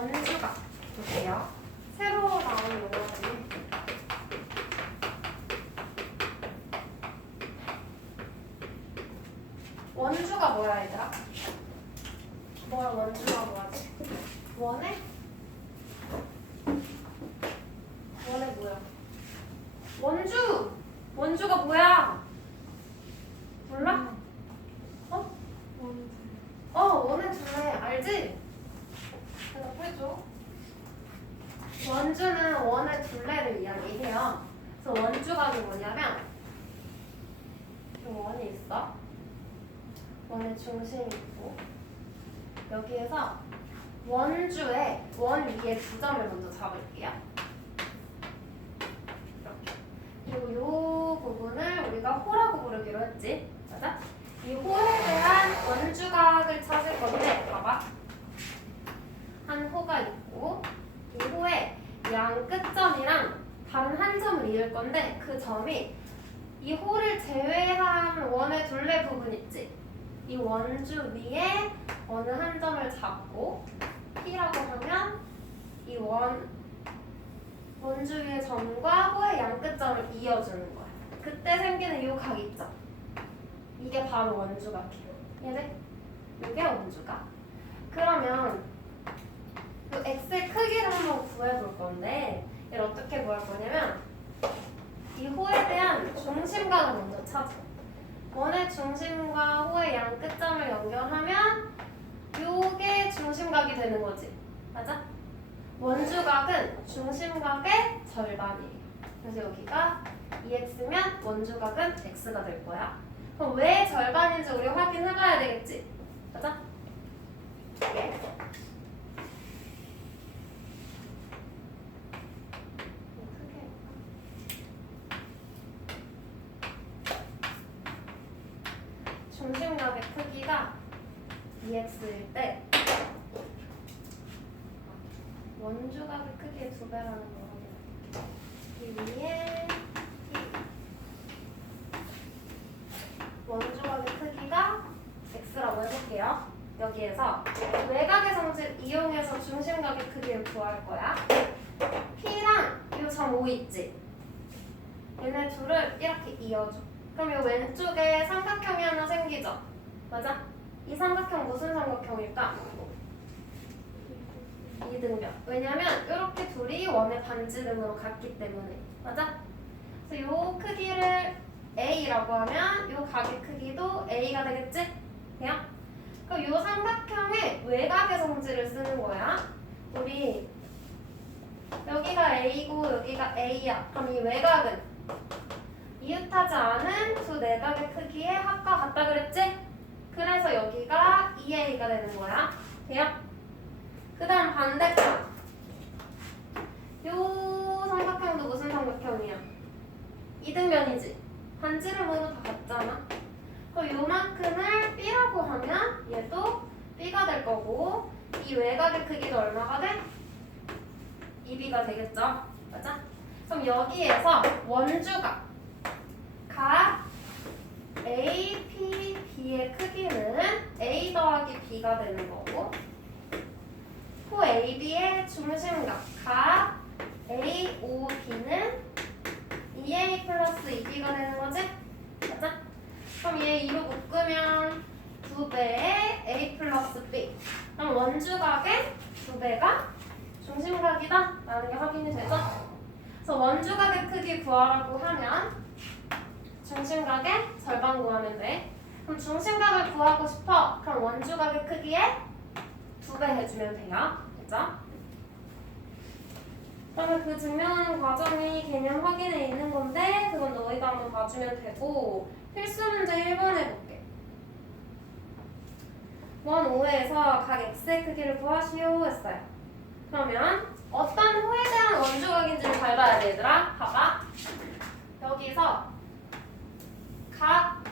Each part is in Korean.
원주각 볼게요. 새로 나온 용어들이 원주가 뭐야 얘들아? 뭐야 원주가 뭐야지? 원의 뭐야? 원주가 뭐야? 몰라? 원의 둘레 알지? 대답해줘. 원주는 원의 둘레를 이야기해요. 그래서 원주각이 뭐냐면 원이 있어. 원의 중심이 있고 여기에서 원주의 원 위에 두 점을 먼저 잡을게요. 이렇게. 그리고 이 부분을 우리가 호라고 부르기로 했지. 맞아? 이 호에 대한 원주각을 찾을 건데 봐봐. 한 호가 있고 이 호에 양 끝점이랑 다른 한 점을 이을 건데 그 점이 이 호를 제외한 원의 둘레 부분 있지? 이 원주 위에 어느 한 점을 잡고 P라고 하면 이 원주 위의 점과 호의 양 끝점을 이어주는 거야. 그때 생기는 이 각 있죠? 이게 바로 원주각이에요. 얘네? 이게 원주각. 그러면 그 x의 크기를 한번 구해볼 건데 얘를 어떻게 구할 거냐면 이 호에 대한 중심각을 먼저 찾아. 원의 중심과 호의 양 끝점을 연결하면 요게 중심각이 되는 거지. 맞아? 원주각은 중심각의 절반이에요. 그래서 여기가 2x면 원주각은 x가 될 거야. 그럼 왜 절반인지 우리 확인해봐야 되겠지? 맞아? 예. 중심각의 크기가 2x일 때 원주각의 크기의 2배라는 거 확인해. 이 위에 원주각의 크기가 x라고 해볼게요. 여기에서 외곽의 성질 이용해서 중심각의 크기를 구할 거야. P랑 이 점 O 있지? 얘네 둘을 이렇게 이어줘. 그럼 이 왼쪽에 삼각형이 하나 생기죠? 맞아? 이 삼각형 무슨 삼각형일까? 이등변. 왜냐면 이렇게 둘이 원의 반지름으로 같기 때문에. 맞아? 그래서 이 크기를 A라고 하면 이 각의 크기도 A가 되겠지? 돼요? 그럼 이 삼각형의 외곽의 성질을 쓰는 거야. 우리 여기가 A고 여기가 A야. 그럼 이 외곽은 이웃하지 않은 두 내각의 크기의 합과 같다 그랬지? 그래서 여기가 2A가 되는 거야. 돼요? 그 다음 반대편. 요 삼각형도 무슨 삼각형이야? 이등변이지? 반지름으로 다 같잖아. 그럼 요만큼을 B라고 하면 얘도 B가 될 거고 이 외곽의 크기도 얼마가 돼? 2B가 되겠죠? 맞아? 그럼 여기에서 원주각 각 A, P, B의 크기는 A 더하기 B가 되는 거고 호 A, B의 중심각 각 A, O, B는 2A 플러스 2B가 되는 거지? 맞아? 그럼 얘 2로 묶으면 2배의 A 플러스 B. 그럼 원주각의 2배가 중심각이다 라는 게 확인이 되죠? 그래서 원주각의 크기 구하라고 하면 중심각의 절반 구하면 돼. 그럼 중심각을 구하고 싶어. 그럼 원주각의 크기에 2배 해주면 돼요. 그죠? 그러면 그 증명 과정이 개념 확인에 있는 건데 그건 너희가 한번 봐주면 되고 필수 문제 1번 해볼게. 원 5에서 각 x의 크기를 구하시오 했어요. 그러면 어떤 호에 대한 원주각인지를 잘 봐야 돼 얘들아. 봐봐. 여기서 각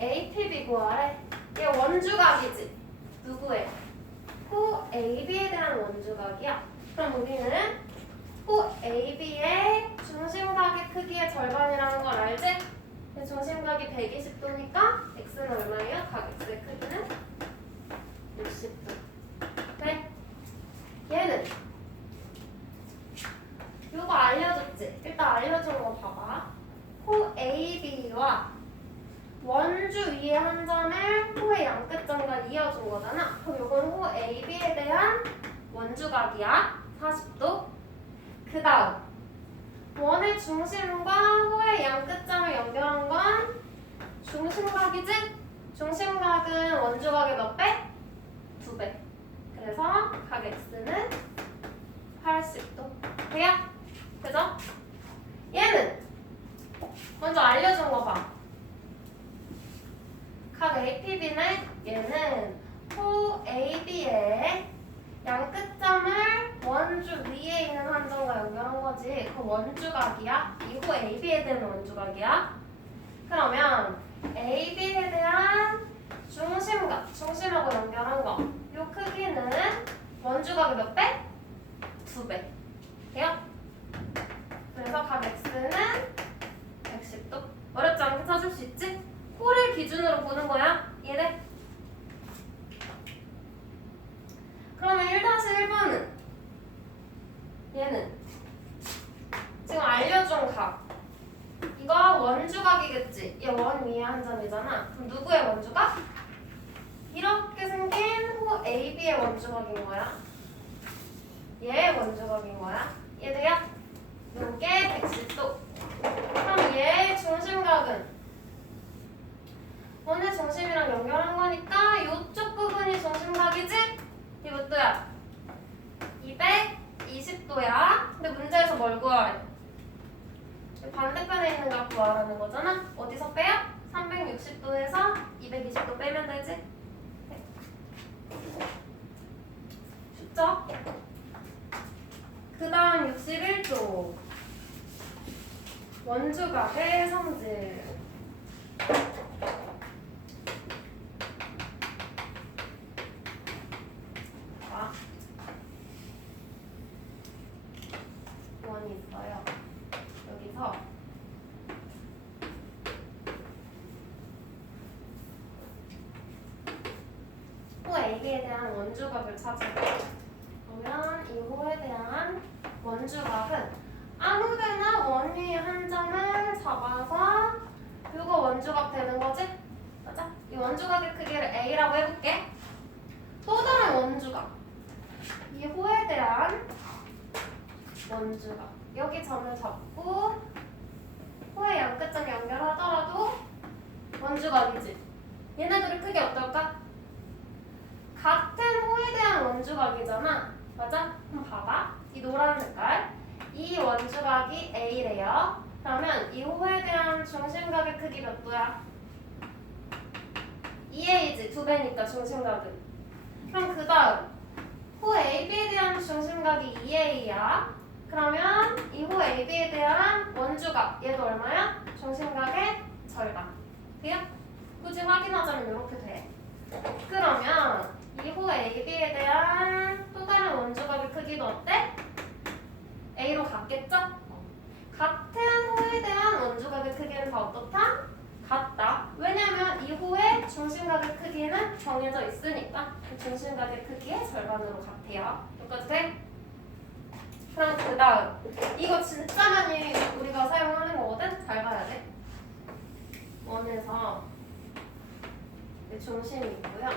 APB 구하래. 얘 원주각이지. 누구의? 호 AB에 대한 원주각이야. 그럼 우리는 호 AB의 중심각의 크기의 절반이라는 걸 알지? 중심각이 120도니까 x는 얼마예요? 각 x의 크기는 60도. 네? 얘는 AB에 대한 원주각이야. 40도. 그 다음 원의 중심과 호의 양 끝점을 연결한 건 중심각이지? 중심각은 원주각의 몇 배? 2배. 그래서 각 X는 80도. 돼요? 그죠? 얘는 먼저 알려준 거 봐. 각 APB네. 얘는 호 AB의 양 끝점을 원주 위에 있는 한점과 연결한 거지. 그 원주각이야. 이 호 AB에 대한 원주각이야. 그러면 AB에 대한 중심각, 중심하고 연결한 거. 요 크기는 원주각의 몇 배? 2배. 돼요? 그래서 각 X는 110도. 어렵지 않게 찾을 수 있지? 호를 기준으로 보는 거야. 이해돼? 그러면 1-1번은 얘는 지금 알려준 각. 이거 원주각이겠지? 얘 원 위에 한 점이잖아. 그럼 누구의 원주각? 이렇게 생긴 호 AB의 원주각인 거야. 얘의 원주각인 거야. 이해돼요? 요게 110도. 그럼 얘의 중심각은 원의 중심이랑 연결한 거니까 요쪽 부분이 중심각이지? 이게 몇 도야? 220도야. 근데 문제에서 뭘 구하래? 반대편에 있는 각 구하라는 거잖아? 어디서 빼요? 360도에서 220도 빼면 되지? 쉽죠? 그 다음 61조. 원주각의 성질. 자, 원이 있어요. 여기서 호 AB에 대한 원주각을 찾을 거야. 그러면 이 호에 대한 원주각은 아무데나 원 위에 한 점을 잡아서 이거 원주각 되는 거지? 맞아? 이 원주각의 크기를 A라고 해볼게. 또 다른 원주각. 이 호에 대한 원주각. 여기 점을 잡고 호의 양 끝점 연결하더라도 원주각이지. 얘네들의 크기 어떨까? 같은 호에 대한 원주각이잖아. 맞아? 그럼 봐봐. 이 노란 색깔. 이 원주각이 A래요. 그러면 이 호에 대한 중심각의 크기 몇 도야? 2A지. 2배니까 중심각은. 그럼 그 다음 호 AB에 대한 중심각이 2A야. 그러면 이 호 AB에 대한 원주각 얘도 얼마야? 중심각의 절반. 돼요? 굳이 확인하자면 이렇게 돼. 그러면 이 호 AB에 대한 또 다른 원주각의 크기도 어때? A로 같겠죠? 같은 호에 대한 원주각의 크기는 다 어떻다? 같다. 왜냐면 이 호의 중심각의 크기는 정해져 있으니까 그 중심각의 크기의 절반으로 같아요. 여기까지 돼? 그럼 그 다음 이거 진짜 많이 우리가 사용하는 거거든? 잘 봐야 돼. 원에서 중심이 있고요.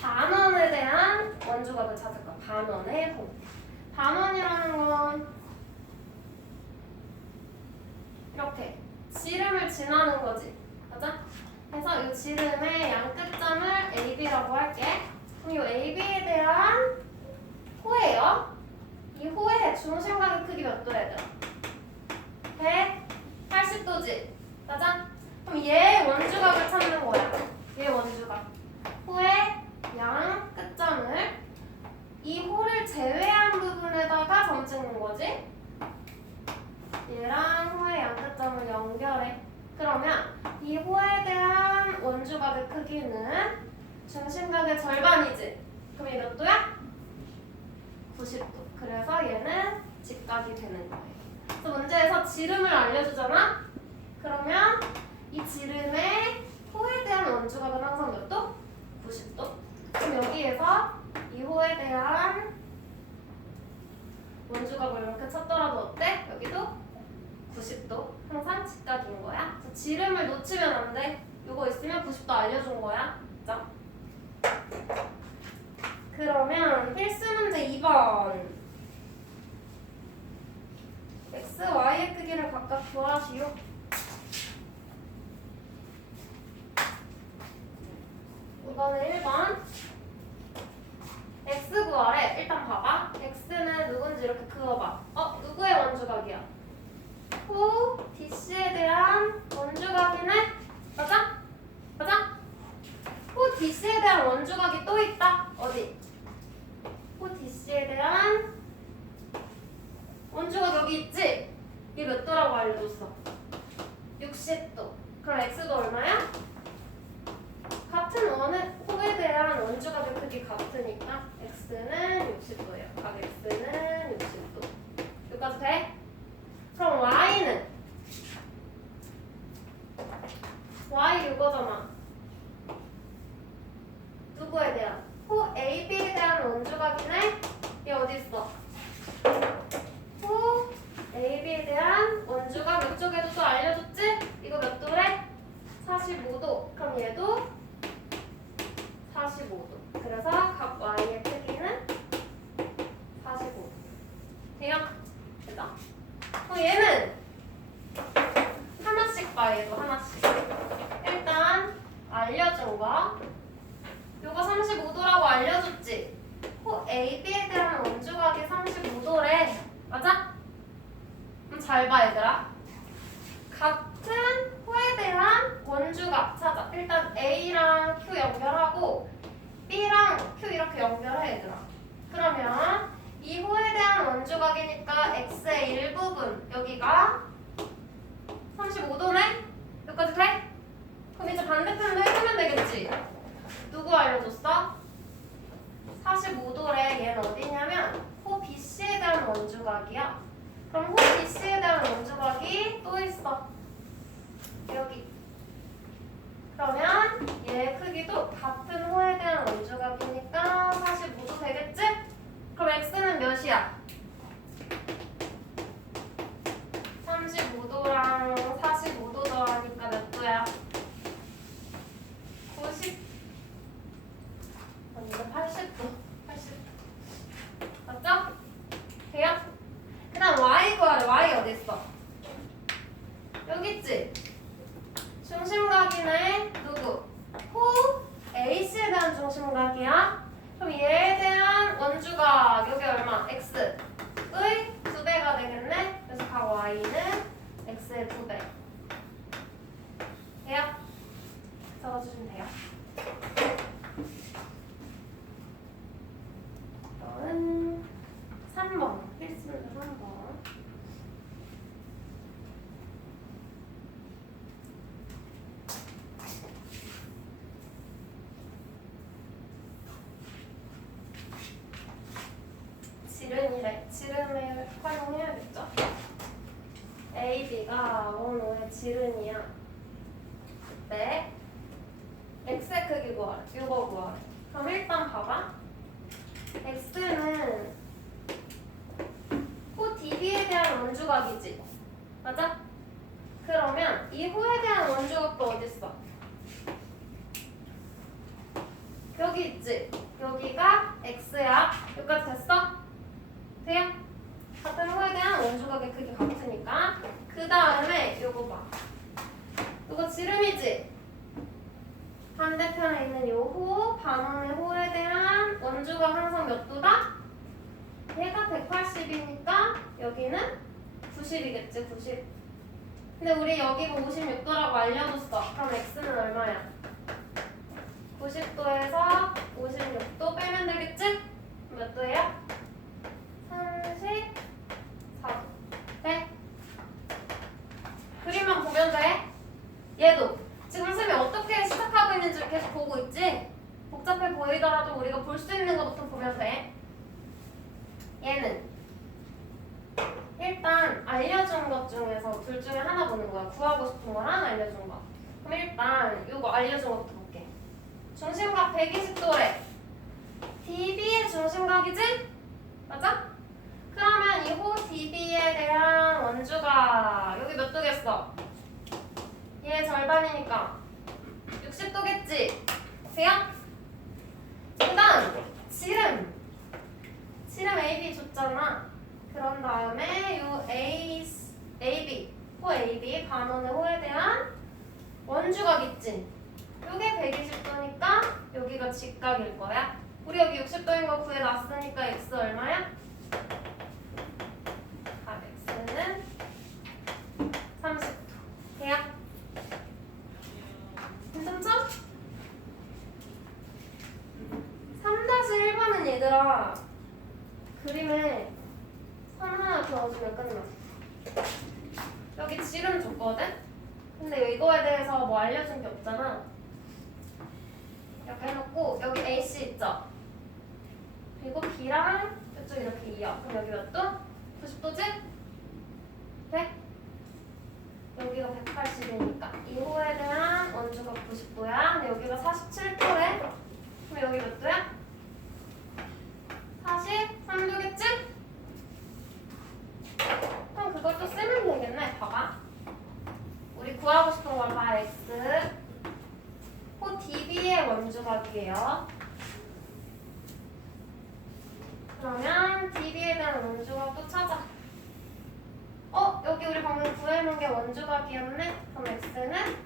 반원에 대한 원주각을 찾을 거야. 반원의 호. 반원이라는 건 이렇게 지름을 지나는 거지. 맞아? 그래서 이 지름의 양 끝점을 AB라고 할게. 그럼 이 AB에 대한 호예요. 이 호의 중심각의 크기 몇 도야 얘들아? 180도지. 맞아? 그럼 얘의 원주각을 찾는 거야. 얘 원주각. 호의 양 끝점을 이 호를 제외한 부분에다가 점 찍는 거지. 얘랑 호의 양 끝점을 연결해. 그러면 이 호에 대한 원주각의 크기는 중심각의 절반이지. 그럼 이게 몇 도야? 90도. 그래서 얘는 직각이 되는 거예요. 그래서 문제에서 지름을 알려주잖아? 그러면 이 지름의 호에 대한 원주각은 항상 몇 도? 90도. 그럼 여기에서 이 호에 대한 원주각을 이렇게 찾더라도 어때? 여기도 90도. 항상 직각인 거야. 그래서 지름을 놓치면 안 돼. 이거 있으면 90도 알려준 거야. 그죠? 1번 x, y의 크기를 각각 구하시오. 이번에 1번 x 구하래. 일단 봐봐. x는 누군지 이렇게 그어봐. 누구의 원주각이야? 호 DC에 대한 원주각이네? 맞아? 맞아? 호 DC에 대한 원주각이 또 있다. 어디? 호 DC에 대한 원주각 여기 있지? 이게 몇 도라고 알려줬어? 60도. 그럼 x도 얼마야? 같은 호에 대한 원주각의 크기 같으니까 x는 60도예요. 각 x는 60도. 여기까지 돼? 그럼 y는? y 이거잖아. 누구에 대한? 호 AB에 대한 원주각이네? 얘 어디 있어? 호 AB에 대한 원주각 이쪽에도 또 알려줬지? 이거 몇 도래? 45도. 그럼 얘도 45도. 그래서 각 y의 크기는 45도. 돼요? 됐다. 얘는 하나씩 봐. 얘도 하나씩. 일단 알려준 거. 요거 35도라고 알려줬지? 호 AB에 대한 원주각이 35도래. 맞아? 그럼 잘 봐 얘들아. 같은 호에 대한 원주각 찾아. 일단 A랑 Q 연결하고 B랑 Q 이렇게 연결해 얘들아. 그러면 이 호에 대한 원주각이니까 X의 일부분 여기가 35도네? 여기까지 돼? 그럼 이제 반대편도 해주면 되겠지? 누구 알려줬어? 45도래. 얘는 어디냐면 호 BC에 대한 원주각이야. 그럼 호 BC에 대한 원주각이 또 있어. 여기. 그러면 얘 크기도 같은 호에 대한 원주각이니까 45도 되겠지? 그럼 x는 몇이야? 35도랑 45도 더하니까 몇 도야? 90. 아니 이거 80도. 80도. 맞죠? 돼요? 그 다음 y 구하래. y 어디 있어? 여기 있지? 중심각이네. 누구? 호 AC에 대한 중심각이야. 그럼 얘에 대한 원주각 여기 얼마? x의 2배가 되겠네. 그래서 각 y는 x의 2배. 돼요? 적어주시면 돼요. 이거는 3번. 필수는 3번. 지름이래. 지름을 활용해야겠죠? AB가 원호의 지름이야. 네. X의 크기 구하래. 이거 구하래. 그럼 일단 봐봐. X는 호 DB에 대한 원주각이지. 맞아? 그러면 이 호에 대한 원주각도 어딨어? 여기 있지? 여기가 X야. 여기까지 됐어? 돼요? 같은 호에 대한 원주각의 크기 같으니까. 그 다음에 요거 봐. 요거 지름이지? 반대편에 있는 요 호, 반원의 호에 대한 원주각 항상 몇 도다? 얘가 180이니까 여기는 90이겠지, 90. 근데 우리 여기가 56도라고 알려줬어. 그럼 x는 얼마야? 90도에서 56도 빼면 되겠지? 몇 도예요? 34도. 돼? 그림만 보면 돼. 얘도 지금 선생님이 어떻게 시작하고 있는지 계속 보고 있지? 복잡해 보이더라도 우리가 볼 수 있는 것부터 보면 돼. 얘는 일단 알려준 것 중에서 둘 중에 하나 보는 거야. 구하고 싶은 거랑 알려준 거. 그럼 일단 이거 알려준 것부터 볼게. 중심각 120도래. DB의 중심각이지? 맞아? 그러면 이 호 DB에 대한 원주가 여기 몇 도겠어? 얘 절반이니까 60도겠지? 돼요? 그 다음 지름. 지름 AB 같잖아. 그런 다음에 요 AB, 호 AB, 반원의 호에 대한 원주각 있지? 요게 120도니까 여기가 직각일 거야. 우리 여기 60도인 거 구해놨으니까 x 얼마야? x는 30도. 돼요? 괜찮죠? 3-1번은 얘들아 그림에 선 하나 그어주면 끝나. 여기 지름 줬거든? 근데 이거에 대해서 뭐 알려준 게 없잖아. 이렇게 해놓고 여기 AC 있죠? 그리고 B랑 이쪽 이렇게 이어. 그럼 여기 몇 도? 90도지? 100? 여기가 180이니까 이 호에 대한 원주가 90도야. 근데 여기가 47도래. 그럼 여기 몇 도야? 43도겠지? 그럼 그것도 쓰면 되겠네. 봐봐. 우리 구하고 싶은 걸 봐. X 호 DB의 원주각이에요. 그러면 DB에 대한 원주각도 찾아. 여기 우리 방금 구해놓은 게 원주각이었네? 그럼 X는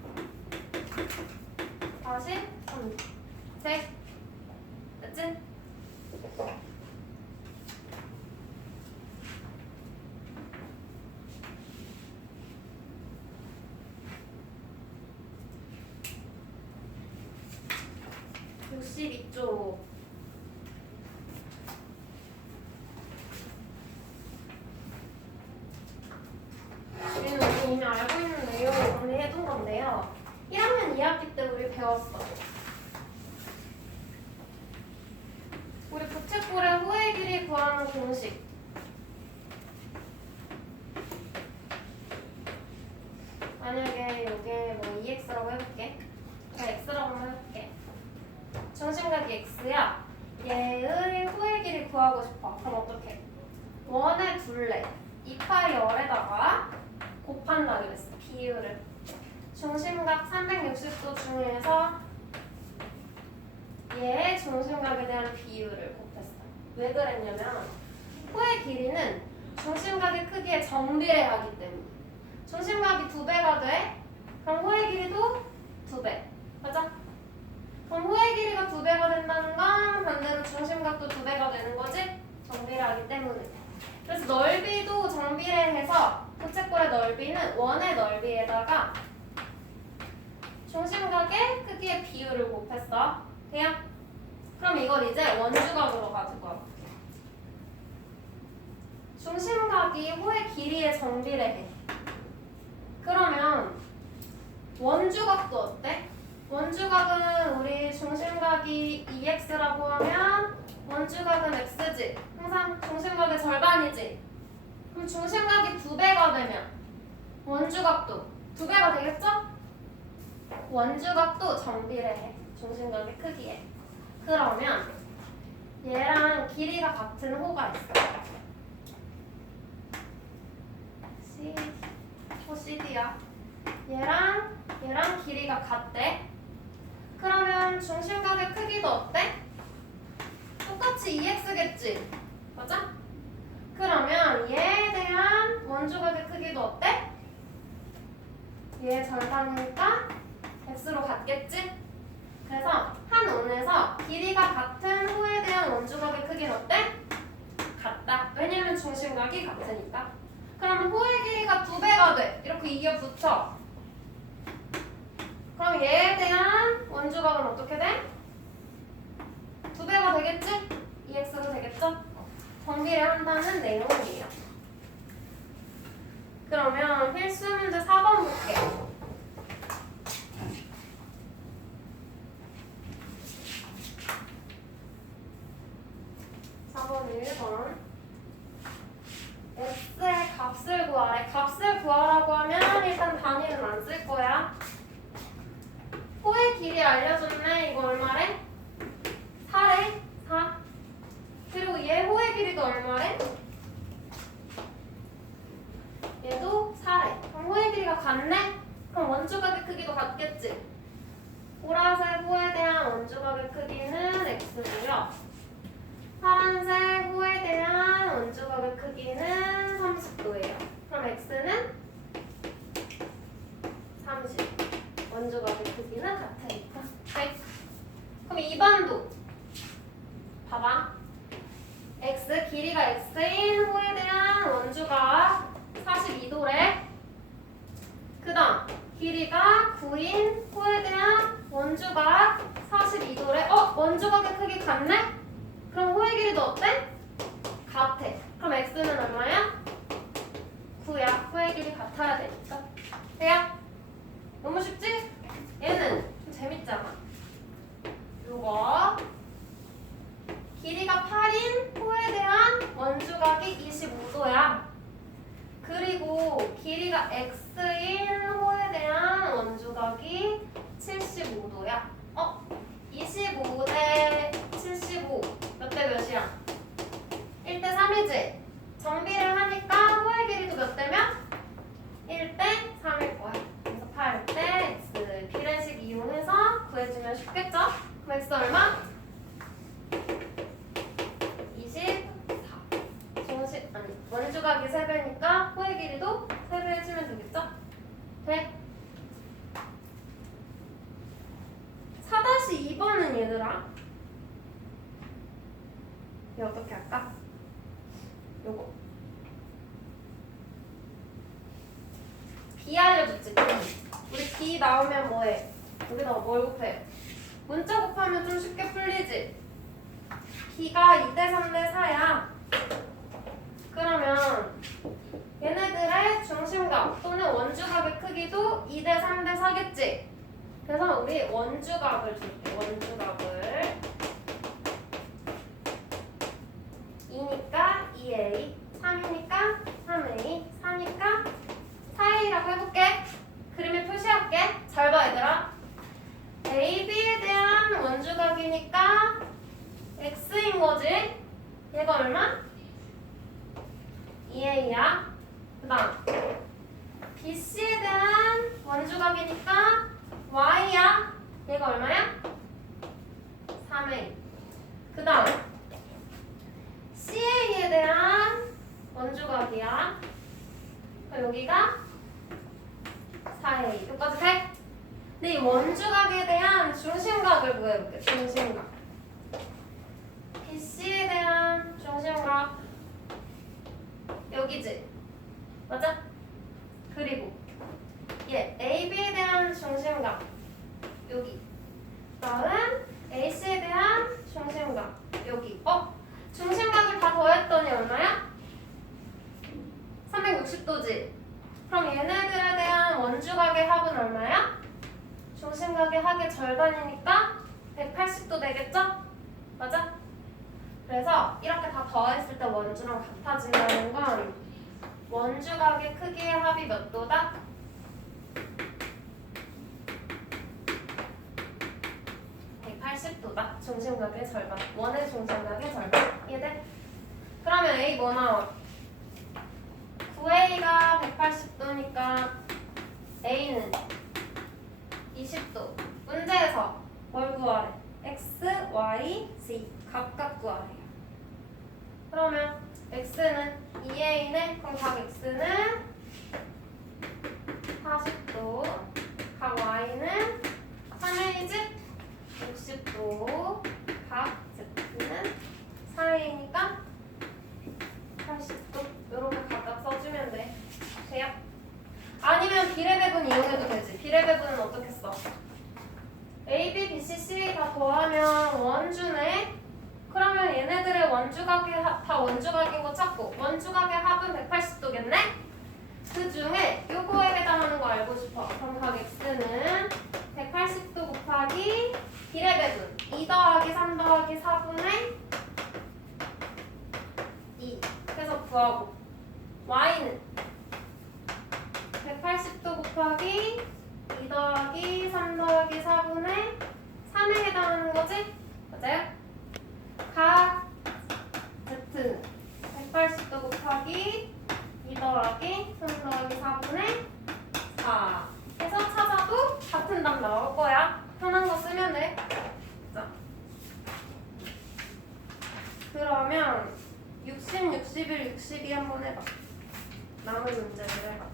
다시 3. 됐지? (62쪽) 우리는 이미 알고 있는 내용을 정리해둔 건데요. 1학년 2학기 때 우리 배웠어. 우리 부채꼴의 호의 길이 구하는 공식. 만약에 이게 뭐 2x라고 해볼게. x라고 해볼게. 중심각이 x야. 얘의 호의 길이 구하고 싶어. 그럼 어떡해? 원의 둘레 2파이 열에다가 곱한다 그랬어. 비율을. 중심각 360도 중에서 얘의 중심각에 대한 비율을 곱했어. 왜 그랬냐면 호의 길이는 중심각의 크기에 정비례하기 때문에. 중심각이 2배가 돼. 그럼 호의 길이도 2배. 맞아? 그럼 호의 길이가 2배가 된다는 건 반대로 중심각도 2배가 되는 거지? 정비례하기 때문에. 그래서 넓이도 정비례해서 부채꼴의 넓이는 원의 넓이에다가 중심각의 크기의 비율을 곱했어. 돼요? 그럼 이걸 이제 원주각으로 가지고 와볼게. 중심각이 호의 길이에 정비례해. 그러면 원주각도 어때? 원주각은 우리 중심각이 2x라고 하면 원주각은 x지. 항상 중심각의 절반이지. 그럼 중심각이 2배가 되면 원주각도 2배가 되겠죠? 원주각도 정비례해. 중심각의 크기에. 그러면 얘랑 길이가 같은 호가 있어. 호 CD야. 얘랑 길이가 같대. 그러면 중심각의 크기도 어때? 똑같이 2x겠지? 맞아? 그러면 얘에 대한 원주각의 크기도 어때? 얘 절반이니까 x로 같겠지? 그래서 한 원에서 길이가 같은 호에 대한 원주각의 크기는 어때? 같다. 왜냐면 중심각이 같으니까. 그러면 호의 길이가 2배가 돼. 이렇게 이어 붙여. 그럼 얘에 대한 원주각은 어떻게 돼? 2배가 되겠지? 2x가 되겠죠? 정비례 한다는 내용이에요. 그러면 필수 문제 4번 볼게. 4번 1번. x의 값을 구하래. 값을 구하라고 하면 일단 단위는 안 쓸 거야. 호의 길이 알려줬네. 이거 얼마래? 4래? 4. 그리고 얘 호의 길이도 얼마래? 얘도 4래. 그럼 호의 길이가 같네? 그럼 원주각의 크기도 같겠지? 보라색 호에 대한 원주각의 크기는 x고요. 파란색 호에 대한 원주각의 원주각의 크기는 30도예요. 그럼 x는 30. 원주각의 크기는 같으니까. 네. 그럼 2번도 봐봐. x 길이가 x인 호에 대한 원주각 42도래. 그 다음 길이가 9인 호에 대한 원주각 42도래. 원주각의 크기 같네? 그럼 호의 길이도 어때? 같아. 그럼 x는 얼마야? 9야. 호의 길이 같아야 되니까. 돼요? 너무 쉽지? 얘는 좀 재밌잖아. 요거 길이가 8인 호에 대한 원주각이 25도야. 그리고 길이가 x인 호에 대한 원주각이 75도야. 25 대 75 몇 대 몇이야? 1대 3이지? 정비를 하니까 호의 길이도 몇 대면? 1대 3일 거야. 그래서 8대 x 비례식 이용해서 구해주면 쉽겠죠? 그럼 x 얼마? 24. 원주각이 3배니까 호의 길이도 3배 해주면 되겠죠? 돼? 4-2번은 얘들아 얘 어떻게 할까? 요거 B 알려줬지? 우리 B 나오면 뭐해? 여기다 뭘 곱해? 문자 곱하면 좀 쉽게 풀리지? B가 2대 3대 4야. 그러면 얘네들의 중심각 또는 원주각의 크기도 2대 3대 4겠지? 그래서 우리 원주각을 줄게. 원주각을 2니까 2a, 3이니까 3a, 4니까 4a라고 해볼게. 그림에 표시할게. 잘 봐 얘들아. AB에 대한 원주각이니까 x인 거지. 얘가 얼마? 2a야. 그 다음 BC에 대한 원주각이니까 y야. 얘가 얼마야? 3a. 그 다음 CA에 대한 원주각이야. 그럼 여기가 4a. 여기까지 돼? 근데 이 원주각에 대한 중심각을 구해볼게. 중심각. BC에 대한 중심각 여기지? 맞아? 그리고 얘 AB에 대한 중심각 여기. 다음 AC에 대한 중심각 여기. 중심각을 다 더했더니 얼마야? 360도지? 그럼 얘네들에 대한 원주각의 합은 얼마야? 중심각의 합의 절반이니까 180도 되겠죠? 맞아? 그래서 이렇게 다 더했을 때 원주랑 같아진다는 건 원주각의 크기의 합이 몇 도다? 180도다. 중심각의 절반. 원의 중심각의 절반. 이해돼? 그러면 A 뭐 나와? 9A가 180도니까 A는 20도. 문제에서 뭘 구하래? X, Y, Z 각각 구하래요. 그러면 X는 2A네. 그럼 각 X는 40도, 각 Y는 3A지? 60도, 각 Z는 4A니까 80도. 이렇게 각각 써주면 돼. 돼요? 아니면 비례배분 이용해도 되지. 비례배분은 어떻게 써? A, B, B, C, C 다 더하면 원주네? 그러면 얘네들의 원주각의 다 원주각인 거 찾고 원주각의 합은 180도겠네? 그 중에 요거에 해당하는 거 알고 싶어. 그럼 각 X는 180도 곱하기 비례배분 2 더하기 3 더하기 4분의 2 해서 구하고 Y는 180도 곱하기 2 더하기 3 더하기 4분의 3에 해당하는 거지? 맞아요? 각 Z는 180도 곱하기 2 더하기 3 더하기 4분의 4 해서 찾아도 같은 답 나올 거야. 편한 거 쓰면 돼. 자, 그러면 60, 60 61, 62 한번 해봐. 남은 문제들 해봐.